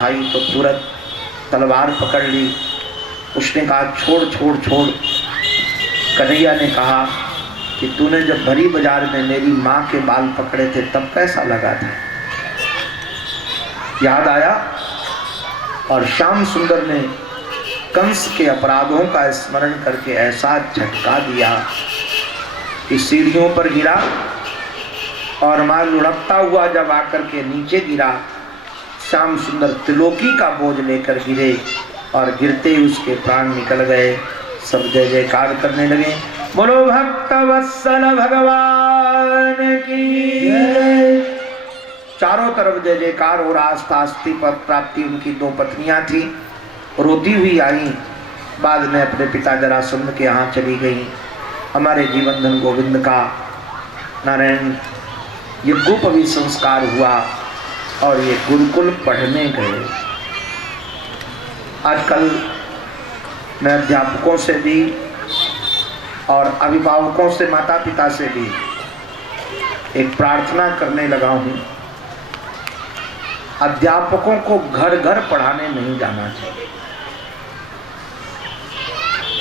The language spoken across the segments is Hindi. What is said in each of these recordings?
भाई तो तुरंत तलवार पकड़ ली। उसने कहा छोड़ छोड़ छोड़। कन्हैया ने कहा कि तूने जब भरी बाजार में मेरी माँ के बाल पकड़े थे तब कैसा लगा था। याद आया और श्याम सुंदर ने कंस के अपराधों का स्मरण करके ऐसा झटका दिया कि सीढ़ियों पर गिरा और मां लुढ़कता हुआ जब आकर के नीचे गिरा, श्याम सुंदर त्रिलोकी का बोझ लेकर गिरे और गिरते ही उसके प्राण निकल गए। सब जय जयकार करने लगे, बोलो भक्त वत्सल भगवान की। चारों तरफ जय जयकार और आस्था आस्ती पर प्राप्ति। उनकी दो पत्नियां थी, रोती हुई आई, बाद में अपने पिता जरासंध के यहाँ चली गई। हमारे जीवन धन गोविंद का नारायण यज्ञोपवी संस्कार हुआ और ये गुरुकुल पढ़ने गए। आजकल मैं अध्यापकों से भी और अभिभावकों से, माता पिता से भी एक प्रार्थना करने लगा हूँ, अध्यापकों को घर घर पढ़ाने नहीं जाना चाहिए।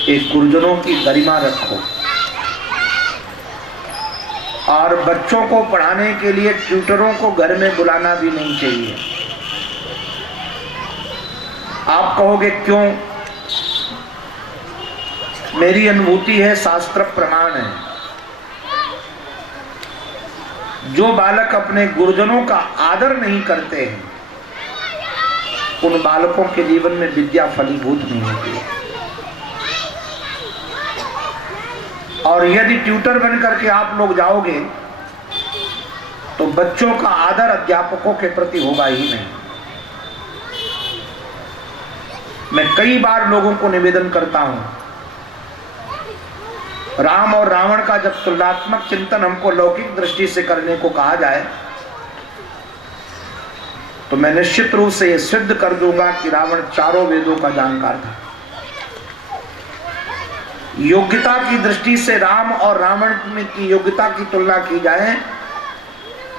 एक गुरुजनों की गरिमा रखो और बच्चों को पढ़ाने के लिए ट्यूटरों को घर में बुलाना भी नहीं चाहिए। आप कहोगे क्यों? मेरी अनुभूति है, शास्त्र प्रमाण है। जो बालक अपने गुरुजनों का आदर नहीं करते हैं उन बालकों के जीवन में विद्या फलीभूत नहीं होती। और यदि ट्यूटर बन करके आप लोग जाओगे तो बच्चों का आदर अध्यापकों के प्रति होगा ही नहीं। मैं कई बार लोगों को निवेदन करता हूं, राम और रावण का जब तुलनात्मक चिंतन हमको लौकिक दृष्टि से करने को कहा जाए तो मैं निश्चित रूप से यह सिद्ध कर दूंगा कि रावण चारों वेदों का जानकार था। योग्यता की दृष्टि से राम और रावण की योग्यता की तुलना की जाए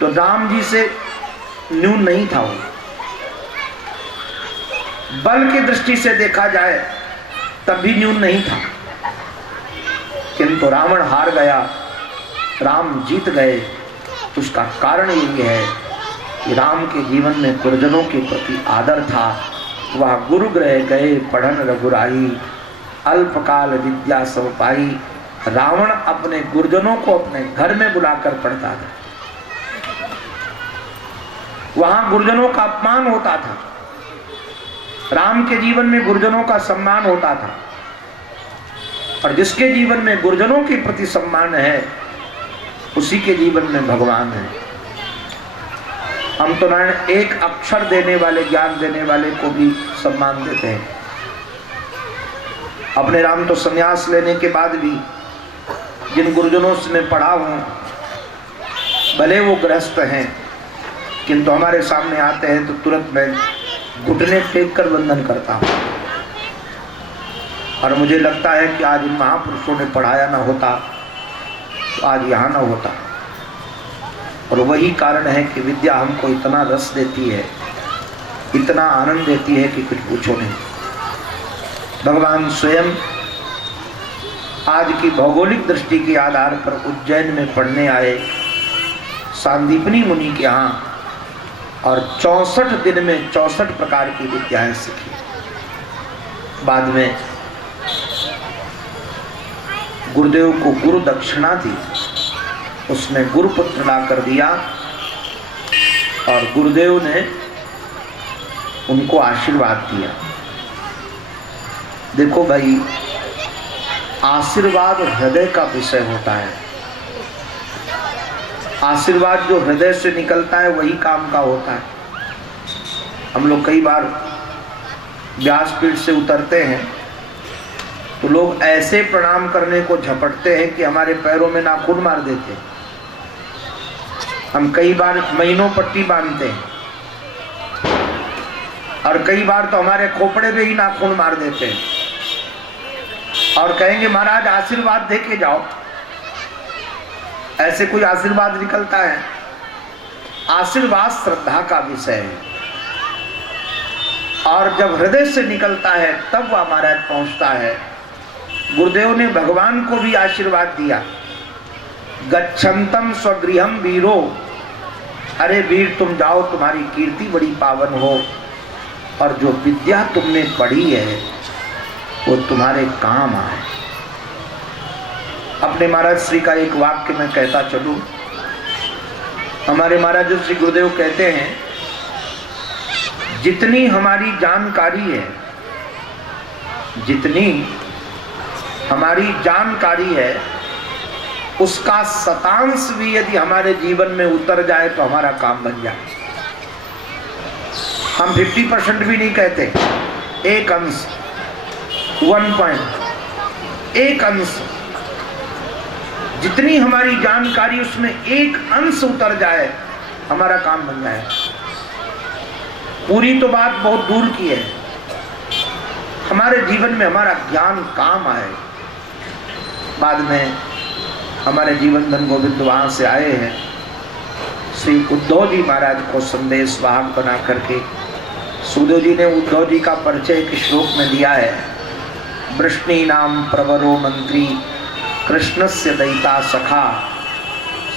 तो राम जी से न्यून नहीं था वो। बल की दृष्टि से देखा जाए तब भी न्यून नहीं था, किंतु रावण हार गया, राम जीत गए। उसका कारण यही है कि राम के जीवन में गुरुजनों के प्रति आदर था। वह गुरु गृह गए पढ़न रघुराई, अल्पकाल विद्या सब पाई। रावण अपने गुरुजनों को अपने घर में बुलाकर पढ़ता था, वहां गुरुजनों का अपमान होता था। राम के जीवन में गुरुजनों का सम्मान होता था और जिसके जीवन में गुरुजनों के प्रति सम्मान है उसी के जीवन में भगवान है। हम तो नारायण एक अक्षर देने वाले, ज्ञान देने वाले को भी सम्मान देते हैं। अपने राम तो संन्यास लेने के बाद भी जिन गुरुजनों से मैं पढ़ा हूँ, भले वो गृहस्थ हैं किंतु हमारे सामने आते हैं तो तुरंत मैं घुटने टेक कर वंदन करता हूँ। और मुझे लगता है कि आज इन महापुरुषों ने पढ़ाया ना होता तो आज यहाँ ना होता। और वही कारण है कि विद्या हमको इतना रस देती है, इतना आनंद देती है कि कुछ पूछो नहीं। भगवान स्वयं आज की भौगोलिक दृष्टि के आधार पर उज्जैन में पढ़ने आए सांदीपनी मुनि के यहाँ और 64 दिन में 64 प्रकार की विद्याएं सीखी। बाद में गुरुदेव को गुरु दक्षिणा दी, उसमें गुरुपुत्र ला कर दिया और गुरुदेव ने उनको आशीर्वाद दिया। देखो भाई, आशीर्वाद हृदय का विषय होता है। आशीर्वाद जो हृदय से निकलता है वही काम का होता है। हम लोग कई बार व्यासपीठ से उतरते हैं तो लोग ऐसे प्रणाम करने को झपटते हैं कि हमारे पैरों में नाखून मार देते हैं। हम कई बार महीनों पट्टी बांधते हैं और कई बार तो हमारे खोपड़े पे ही नाखून मार देते हैं और कहेंगे महाराज आशीर्वाद दे के जाओ। ऐसे कोई आशीर्वाद निकलता है? आशीर्वाद श्रद्धा का विषय है। और जब हृदय से निकलता है तब वह महाराज पहुंचता है। गुरुदेव ने भगवान को भी आशीर्वाद दिया, गच्छन्तम स्वगृहम वीरो, अरे वीर तुम जाओ, तुम्हारी कीर्ति बड़ी पावन हो, और जो विद्या तुमने पढ़ी है वो तुम्हारे काम आए। अपने महाराज श्री का एक वाक्य मैं कहता चलूं। हमारे महाराज श्री गुरुदेव कहते हैं, जितनी हमारी जानकारी है, जितनी हमारी जानकारी है, उसका शतांश भी यदि हमारे जीवन में उतर जाए तो हमारा काम बन जाए। हम 50% भी नहीं कहते, एक अंश, 1 पॉइंट, एक अंश, जितनी हमारी जानकारी उसमें एक अंश उतर जाए हमारा काम बन जाए। पूरी तो बात बहुत दूर की है, हमारे जीवन में हमारा ज्ञान काम आए। बाद में हमारे जीवन धन गोविंद वहां से आए हैं, श्री उद्धव जी महाराज को संदेश वाहक बना करके। सुखदेव जी ने उद्धव जी का परिचय एक श्लोक में दिया है, वृष्णि नाम प्रवरो मंत्री कृष्णस्य दयिता सखा,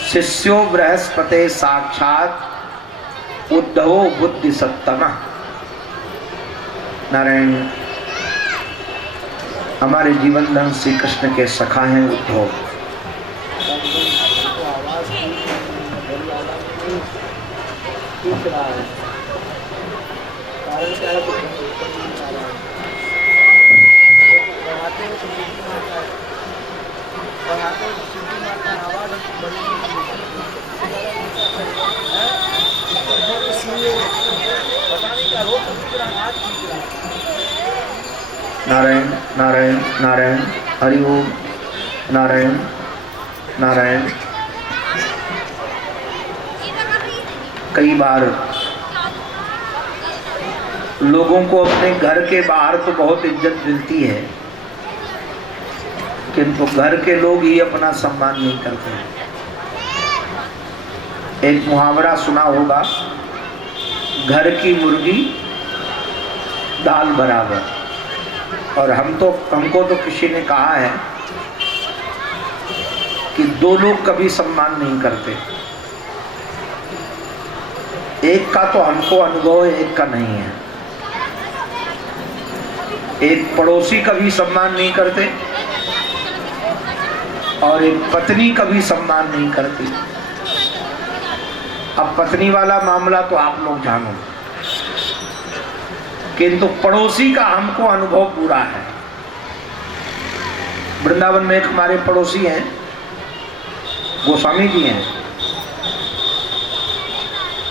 शिष्यो बृहस्पते साक्षात उद्धवो बुद्धि सत्तम। नारायण हमारे जीवन धन श्री कृष्ण के सखा हैं उद्धव। नारायण नारायण नारायण, हरि ओम, नारायण नारायण। कई बार लोगों को अपने घर के बाहर तो बहुत इज्जत मिलती है, किंतु घर के लोग ही अपना सम्मान नहीं करते हैं। एक मुहावरा सुना होगा, घर की मुर्गी दाल बराबर। और हमको तो किसी ने कहा है कि 2 लोग कभी सम्मान नहीं करते, एक का तो हमको अनुभव है, एक का नहीं है। एक पड़ोसी कभी सम्मान नहीं करते और एक पत्नी कभी सम्मान नहीं करती। अब पत्नी वाला मामला तो आप लोग जानो, किंतु पड़ोसी का हमको अनुभव पूरा है। वृंदावन में एक हमारे पड़ोसी हैं, गोस्वामी जी हैं।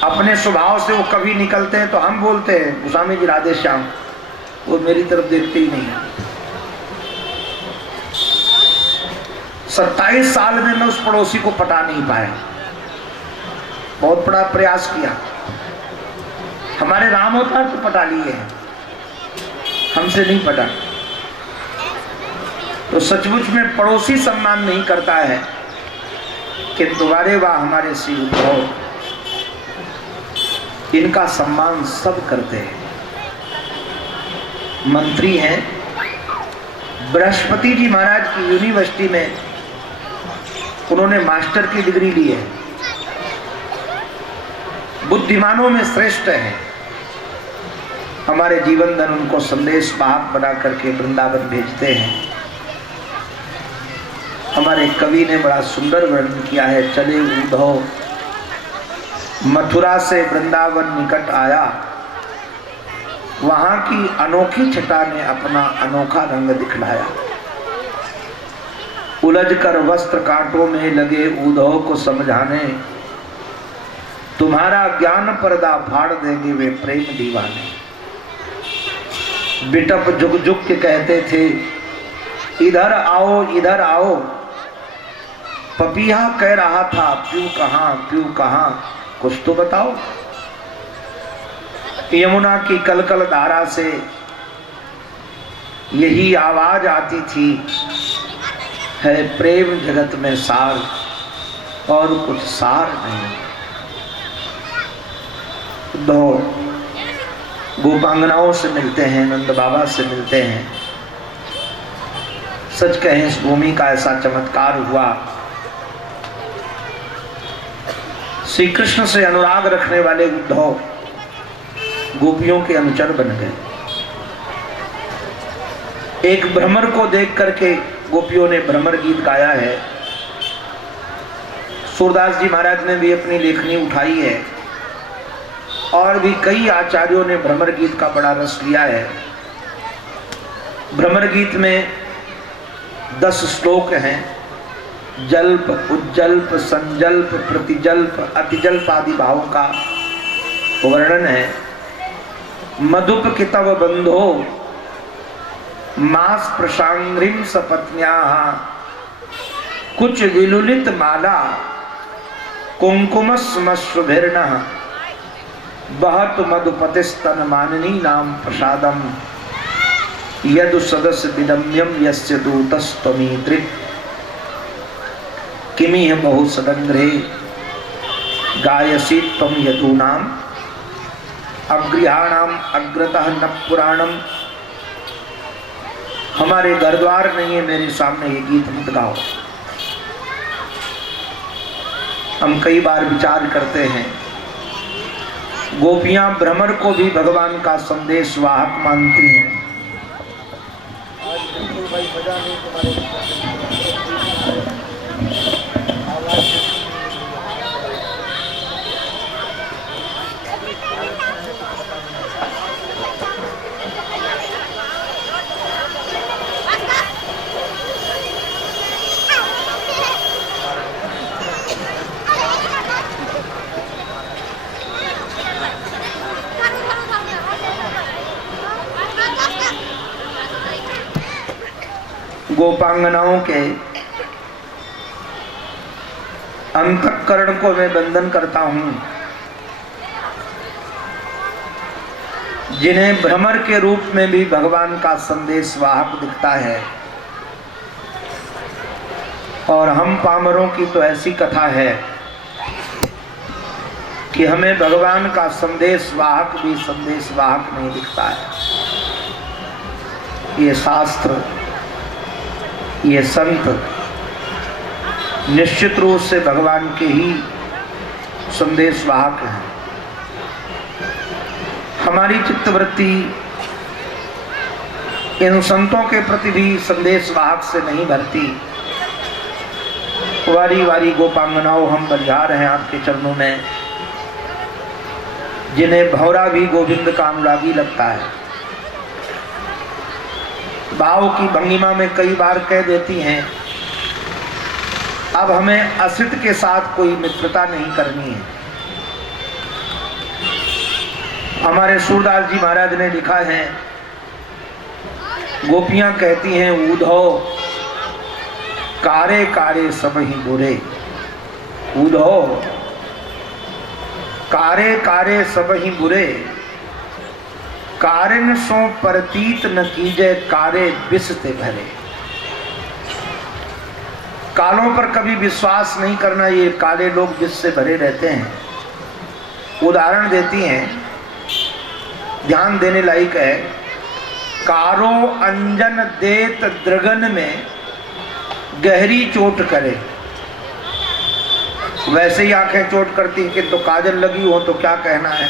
अपने स्वभाव से वो कभी निकलते हैं तो हम बोलते हैं गोस्वामी जी राधे श्याम, वो मेरी तरफ देखते ही नहीं है। 27 साल में मैं उस पड़ोसी को पटा नहीं पाया, बहुत बड़ा प्रयास किया। हमारे राम अवतार तो पटा लिए हैं, हमसे नहीं पटा। तो सचमुच में पड़ोसी सम्मान नहीं करता है, किंतु वारे वाह हमारे श्री उद्धव, इनका सम्मान सब करते हैं। मंत्री हैं, बृहस्पति जी महाराज की यूनिवर्सिटी में उन्होंने मास्टर की डिग्री ली है, बुद्धिमानों में श्रेष्ठ हैं। हमारे जीवन धन उनको संदेश वाहक बना करके वृंदावन भेजते हैं। हमारे कवि ने बड़ा सुंदर वर्णन किया है, चले उद्धव मथुरा से वृंदावन निकट आया, वहां की अनोखी छटा ने अपना अनोखा रंग दिखलाया। उलझकर वस्त्र कांटों में लगे उद्धव को समझाने, तुम्हारा ज्ञान पर्दा फाड़ देंगे वे प्रेम दीवाने। बिटप जुग जुग के कहते थे, इधर आओ इधर आओ, पपीहा कह रहा था प्यू कहाँ, कुछ तो बताओ। यमुना की कलकल धारा से यही आवाज आती थी, है प्रेम जगत में सार और कुछ सार नहीं। दो गोपांगनाओं से मिलते हैं, नंद बाबा से मिलते हैं। सच कहें इस भूमि का ऐसा चमत्कार हुआ, श्री कृष्ण से अनुराग रखने वाले उद्धव गोपियों के अनुचर बन गए। एक भ्रमर को देख करके गोपियों ने भ्रमर गीत गाया है। सूरदास जी महाराज ने भी अपनी लेखनी उठाई है और भी कई आचार्यों ने भ्रमर गीत का बड़ा रस लिया है। भ्रमर गीत में 10 श्लोक हैं। जल्प, उज्जल्प, संजल्प, प्रतिजल्प, अतिजल्प आदि भावों का वर्णन है। मधुप कितव बंधो मास प्रशांग्रिम सपत्न्या कुछ विलुलित माला कुंकुमस्मश्रुभिर्न बहत मधुपतिस्तन माननी नाम प्रसादम यदु सदस्य विदम्यम यस्य दूतस्त्वमीदृ किमिह बहु सदंग्रे गायसी त्वं यदूनाम अग्रहाणाम अग्रतः न पुराणम। हमारे घर द्वार नहीं है, मेरे सामने ये गीत मत गाओ। हम कई बार विचार करते हैं, गोपियां भ्रमर को भी भगवान का संदेश वाहक मानती हैं। गोपांगनाओं के अंतःकरण को मैं वंदन करता हूं, जिन्हें भ्रमर के रूप में भी भगवान का संदेश वाहक दिखता है। और हम पामरों की तो ऐसी कथा है कि हमें भगवान का संदेश वाहक भी संदेश वाहक नहीं दिखता है। ये शास्त्र, ये संत निश्चित रूप से भगवान के ही संदेश वाहक हैं। हमारी चित्तवृत्ति इन संतों के प्रति भी संदेश वाहक से नहीं भरती। वारी वारी गोपांगनाओं हम बलिहार हैं आपके चरणों में, जिन्हें भौरा भी गोविंद का अनुरागी लगता है। भाव की भंगिमा में कई बार कह देती हैं, अब हमें असित के साथ कोई मित्रता नहीं करनी है। हमारे सूरदास जी महाराज ने लिखा है, गोपियां कहती हैं उद्धव कारे कारे सब ही बुरे, उद्धव कारे कारे सब ही बुरे, कारिन सो परतीत न कीजे कारे विष ते भरे। कालों पर कभी विश्वास नहीं करना, ये काले लोग विष से भरे रहते हैं। उदाहरण देती हैं, ध्यान देने लायक है। कारो अंजन देत द्रगन में गहरी चोट करे। वैसे ही आंखें चोट करती कि तो काजल लगी हो तो क्या कहना है।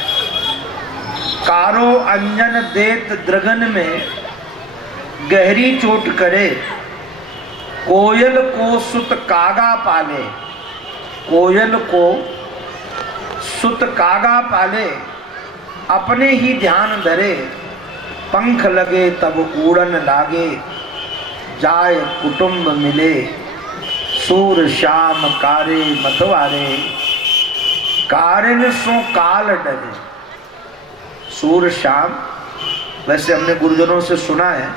कारो अंजन देत द्रगन में गहरी चोट करे, कोयल को सुत कागा पाले, कोयल को सुत कागा पाले, अपने ही ध्यान धरे, पंख लगे तब उड़न लागे, जाय कुटुंब मिले, सूर श्याम कारे मतवारे, कारिन सो काल डरे। सूर श्याम, वैसे हमने गुरुजनों से सुना है,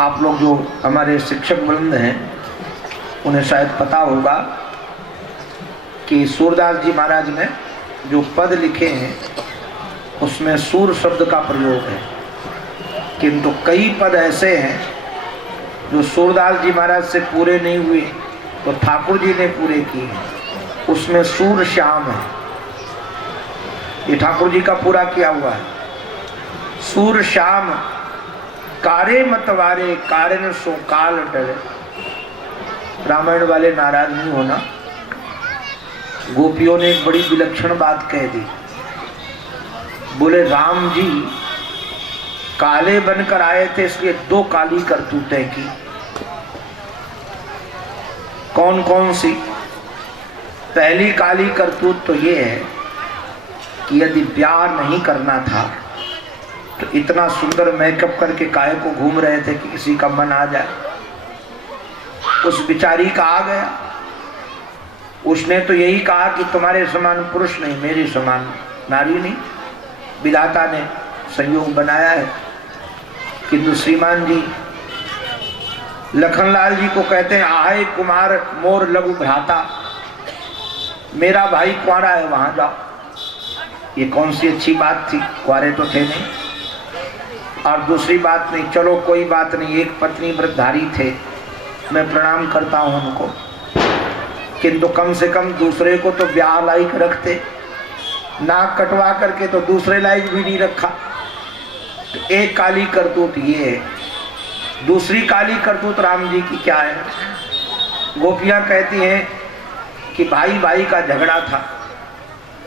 आप लोग जो हमारे शिक्षक वृंद हैं उन्हें शायद पता होगा कि सूरदास जी महाराज ने जो पद लिखे हैं उसमें सूर शब्द का प्रयोग है, किंतु कई पद ऐसे हैं जो सूरदास जी महाराज से पूरे नहीं हुए तो ठाकुर जी ने पूरे किए हैं। उसमें सूर श्याम है। ये ठाकुर जी का पूरा किया हुआ है। सूर श्याम कारे मतवारे कारण सो काल डरे। रामायण वाले नाराज नहीं होना। गोपियों ने एक बड़ी विलक्षण बात कह दी। बोले राम जी काले बनकर आए थे इसलिए 2 काली करतूतें की। कौन कौन सी? पहली काली करतूत तो ये है कि यदि ब्याह नहीं करना था तो इतना सुंदर मेकअप करके काहे को घूम रहे थे कि किसी का मन आ जाए। उस बिचारी का आ गया। उसने तो यही कहा कि तुम्हारे समान पुरुष नहीं, मेरे समान नारी नहीं। विधाता ने संयोग बनाया है। किंतु श्रीमान जी लखनलाल जी को कहते हैं आए कुमार मोर लघु भ्राता, मेरा भाई कुंवारा है वहां जाओ। ये कौन सी अच्छी बात थी? कुंवारे तो थे नहीं। और दूसरी बात नहीं, चलो कोई बात नहीं, एक पत्नी व्रतधारी थे, मैं प्रणाम करता हूं उनको, किंतु कम से कम दूसरे को तो ब्याह लायक रखते। नाक कटवा करके तो दूसरे लायक भी नहीं रखा। तो एक काली करतूत ये है। दूसरी काली करतूत राम जी की क्या है? गोपियां कहती हैं कि भाई भाई का झगड़ा था,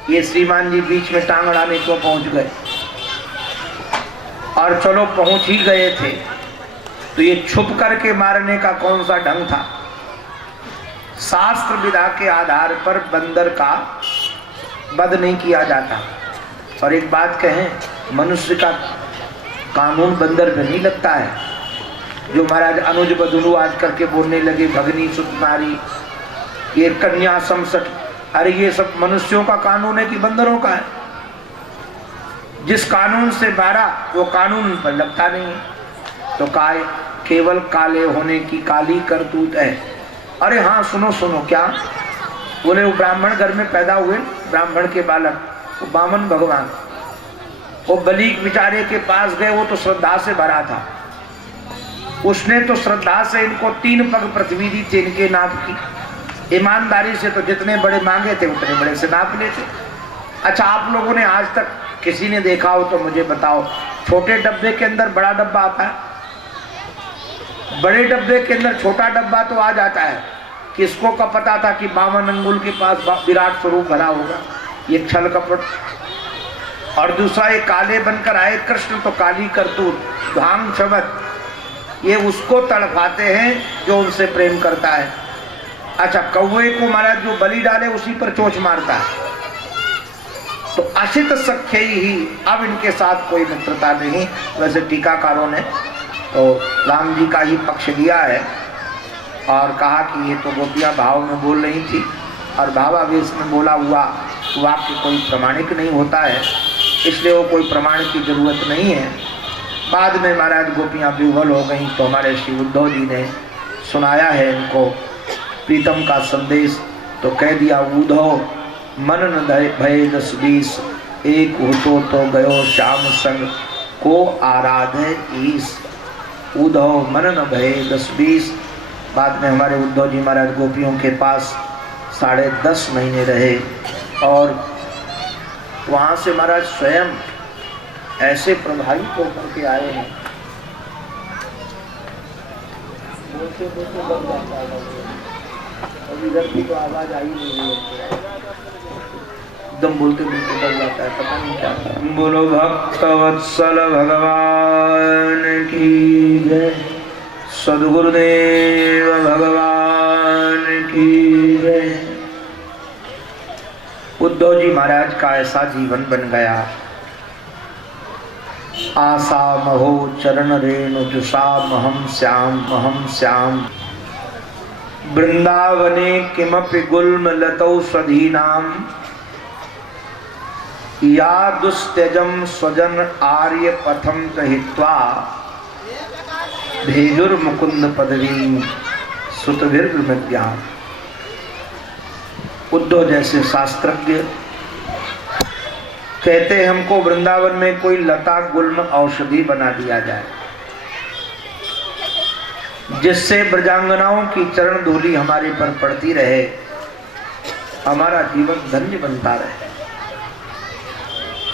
ये श्रीमान जी बीच में टांग अड़ाने क्यों पहुंच गए? और चलो पहुंच ही गए थे तो ये छुप करके मारने का कौन सा ढंग था? शास्त्र विधा के आधार पर बंदर का वध नहीं किया जाता। और एक बात कहें, मनुष्य का कानून बंदर पे नहीं लगता है। जो महाराज अनुज बदुलू आज करके बोलने लगे भगनी सुतनारी, ये कन्या समसठ, अरे ये सब मनुष्यों का कानून है कि बंदरों का है? जिस कानून से मारा वो कानून पर लगता नहीं है। तो केवल काले होने की काली करतूत है। अरे हाँ सुनो सुनो, क्या बोले? वो ब्राह्मण घर में पैदा हुए, ब्राह्मण के बालक, वो बामन भगवान, वो बलि बेचारे के पास गए। वो तो श्रद्धा से भरा था। उसने तो श्रद्धा से इनको 3 पग पृथ्वी दी थी इनके नाप की। ईमानदारी से तो जितने बड़े मांगे थे उतने बड़े से नाप लेते। अच्छा, आप लोगों ने आज तक किसी ने देखा हो तो मुझे बताओ, छोटे डब्बे के अंदर बड़ा डब्बा आता है, बड़े डब्बे के अंदर छोटा डब्बा तो आ जाता है। किसको का पता था कि 52 अंगुल के पास विराट स्वरूप भरा होगा? ये छल कपट। और दूसरा, ये काले बनकर आए कृष्ण तो काली करतूत, भांग शब्द, ये उसको तड़पाते हैं जो उनसे प्रेम करता है। अच्छा, कौवे को महाराज जो बलि डाले उसी पर चोंच मारता है। तो असित सख्य ही, अब इनके साथ कोई मित्रता नहीं। वैसे टीकाकारों ने तो राम जी का ही पक्ष लिया है और कहा कि ये तो गोपियां भाव में बोल रही थी और भावावेश में बोला हुआ वाक्य कोई प्रमाणिक नहीं होता है, इसलिए वो कोई प्रमाण की जरूरत नहीं है। बाद में महाराज गोपियां विह्वल हो गई तो हमारे श्री उद्धव जी ने सुनाया है इनको प्रीतम का संदेश। तो कह दिया, उद्धव मन न भय 10-20, एक होतो तो गयो श्याम संग को आराधे ईस। उद्धव मन न भय 10-20। बाद में हमारे उद्धव जी महाराज गोपियों के पास 10.5 महीने रहे और वहाँ से महाराज स्वयं ऐसे प्रभावित होकर के आए हैं। बोलते बोलते बन जाता है, अभी इधर की तो आवाज आई नहीं है, एकदम बोलते बोलते बन जाता है, पता नहीं क्या था। बोलो भक्त वत्सल भगवान की जय, सद्गुरुदेव भगवान की जय। उद्धव जी महाराज का ऐसा जीवन बन गया। आशा महो चरण रेणु जुषा महम श्याम वृंदावने किमपि गुल्म लतौषधीनाम या दुस्त्यजम स्वजन आर्य पथम हित्वा भेजुर मुकुंद पदवी सुतभिर्विमज्ञा। उद्धव जैसे शास्त्रज्ञ कहते हैं हमको वृंदावन में कोई लता गुल्म औषधि बना दिया जाए जिससे ब्रजांगनाओं की चरण धूलि हमारे पर पड़ती रहे, हमारा जीवन धन्य बनता रहे।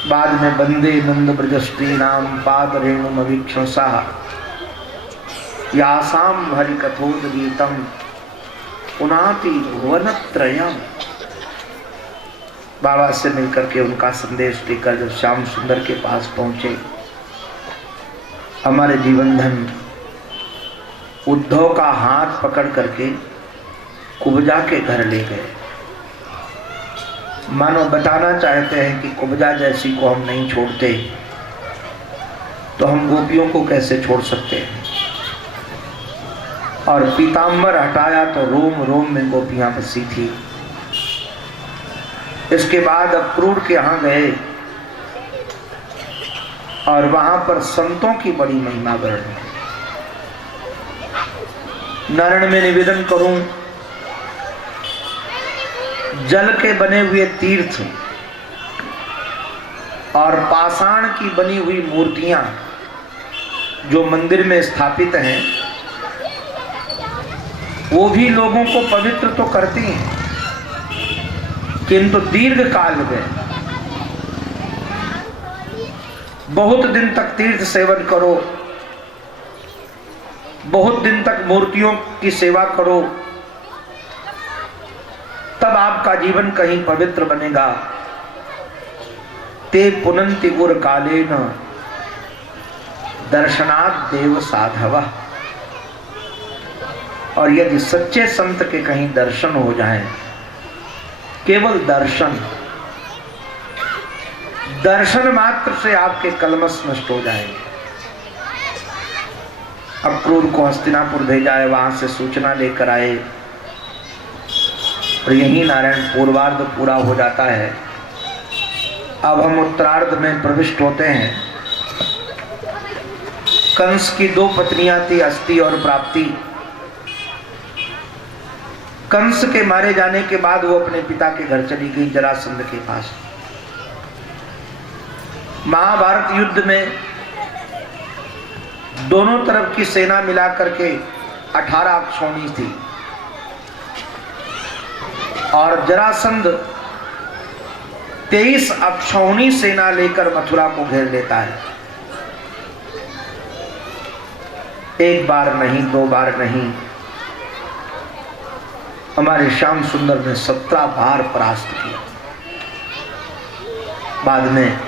बाद में वंदे नंद ब्रजस्त्री नाम पाद रेणुम अवीक्षसा यासाम हरि कथोदगीतम पुनाति भुवनत्रयम्। बाबा से मिलकर के उनका संदेश लेकर जब श्याम सुंदर के पास पहुंचे, हमारे जीवन धन उद्धव का हाथ पकड़ करके कुब्जा के घर ले गए। मानो बताना चाहते हैं कि कुब्जा जैसी को हम नहीं छोड़ते तो हम गोपियों को कैसे छोड़ सकते हैं। और पीताम्बर हटाया तो रोम रोम में गोपियां बसी थी। इसके बाद अक्रूर के यहाँ गए और वहां पर संतों की बड़ी महिमा वर्णन है। नारायण में निवेदन करूं, जल के बने हुए तीर्थ और पाषाण की बनी हुई मूर्तियां जो मंदिर में स्थापित हैं, वो भी लोगों को पवित्र तो करती हैं, किंतु दीर्घ काल में बहुत दिन तक तीर्थ सेवन करो, बहुत दिन तक मूर्तियों की सेवा करो, तब आपका जीवन कहीं पवित्र बनेगा। ते पुनन्ति गुर कालेन दर्शनात् देव साधवः। और यदि सच्चे संत के कहीं दर्शन हो जाएं, केवल दर्शन मात्र से आपके कलमश नष्ट हो जाएंगे। अक्रूर को हस्तिनापुर भेजा है, वहां से सूचना लेकर आए और यही नारायण पूर्वार्ध पूरा हो जाता है। अब हम उत्तरार्ध में प्रविष्ट होते हैं। कंस की दो पत्नियां थी, अस्ति और प्राप्ति। कंस के मारे जाने के बाद वो अपने पिता के घर चली गई, जरासंध के पास। महाभारत युद्ध में दोनों तरफ की सेना मिलाकर के 18 अक्षौणी थी और जरासंध 23 अक्षौणी सेना लेकर मथुरा को घेर लेता है। एक बार नहीं, दो बार नहीं, हमारे श्याम सुंदर ने 17 बार परास्त किया। बाद में